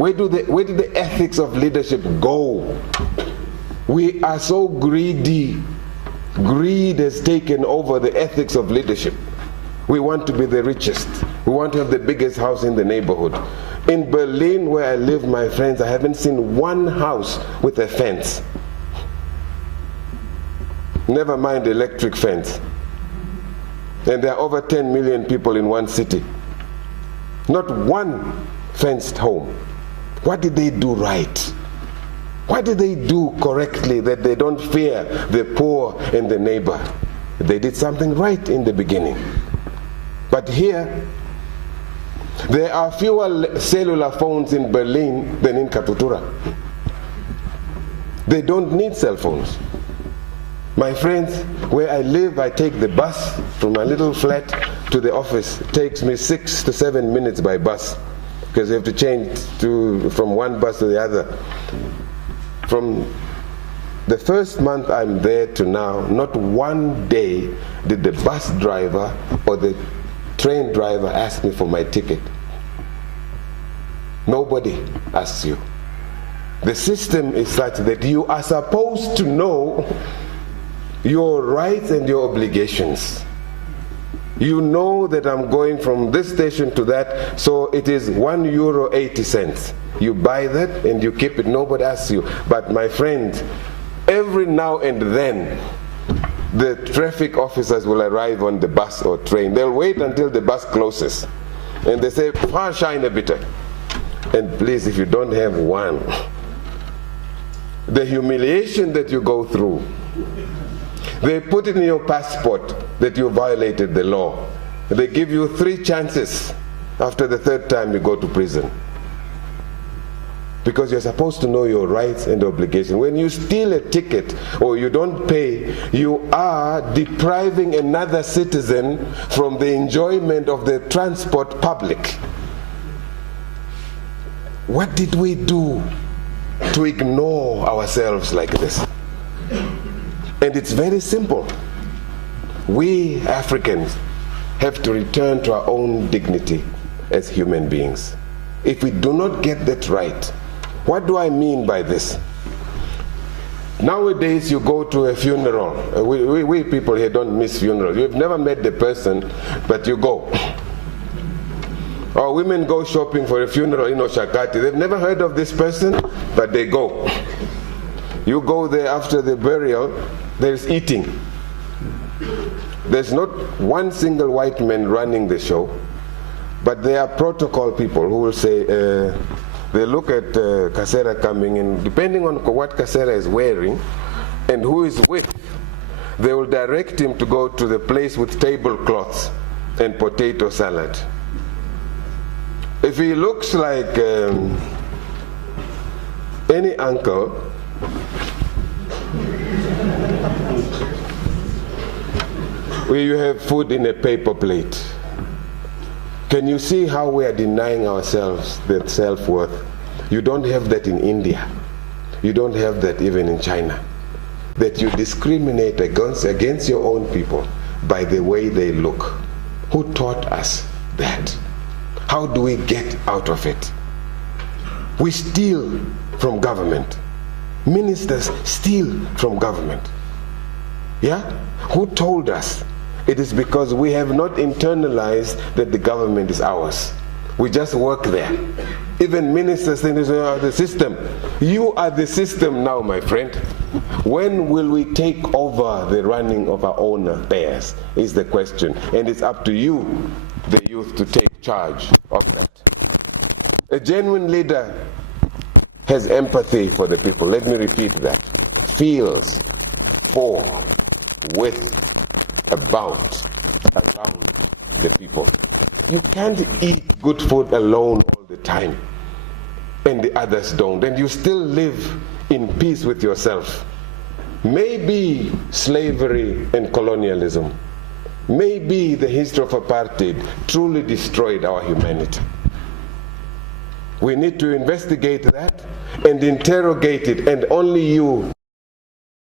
Where did the ethics of leadership go? We are so greedy. Greed has taken over the ethics of leadership. We want to be the richest. We want to have the biggest house in the neighborhood. In Berlin, where I live, my friends, I haven't seen one house with a fence. Never mind electric fence. And there are over 10 million people in one city. Not one fenced home. What did they do right? What did they do correctly that they don't fear the poor and the neighbor? They did something right in the beginning. But here, there are fewer cellular phones in Berlin than in Katutura. They don't need cell phones. My friends, where I live, I take the bus from my little flat to the office. It takes me 6 to 7 minutes by bus, because you have to change from one bus to the other. From the first month I'm there to now, not one day did the bus driver or the train driver ask me for my ticket. Nobody asks you. The system is such that you are supposed to know your rights and your obligations. You know that I'm going from this station to that, so it is €1.80. You buy that and you keep it, nobody asks you. But my friend, every now and then, the traffic officers will arrive on the bus or train. They'll wait until the bus closes. And they say, shine a bit. And please, if you don't have one, the humiliation that you go through, they put it in your passport that you violated the law. They give you 3 chances. After the 3rd time, you go to prison. Because you're supposed to know your rights and obligations. When you steal a ticket or you don't pay, you are depriving another citizen from the enjoyment of the transport public. What did we do to ignore ourselves like this? And it's very simple. We Africans have to return to our own dignity as human beings. If we do not get that right, what do I mean by this? Nowadays you go to a funeral. We people here don't miss funerals. You've never met the person, but you go. Or women go shopping for a funeral in Oshakati. They've never heard of this person, but they go. You go there after the burial, there's eating. There's not one single white man running the show, but there are protocol people who will say, they look at Kasera coming in, depending on what Kasera is wearing and who is with, they will direct him to go to the place with tablecloths and potato salad. If he looks like any uncle, where you have food in a paper plate, can you see how we are denying ourselves that self-worth? You don't have that in India. You don't have that even in China. That you discriminate against your own people by the way they look. Who taught us that? How do we get out of it? We steal from government. Ministers steal from government. Yeah? Who told us? It is because we have not internalized that the government is ours. We just work there. Even ministers think they are the system. You are the system now, my friend. When will we take over the running of our own affairs is the question. And it's up to you, the youth, to take charge of that. A genuine leader has empathy for the people. Let me repeat that. Feels for, with, about, around the people. You can't eat good food alone all the time and the others don't, and you still live in peace with yourself. Maybe slavery and colonialism, maybe the history of apartheid truly destroyed our humanity. We need to investigate that and interrogate it, and only you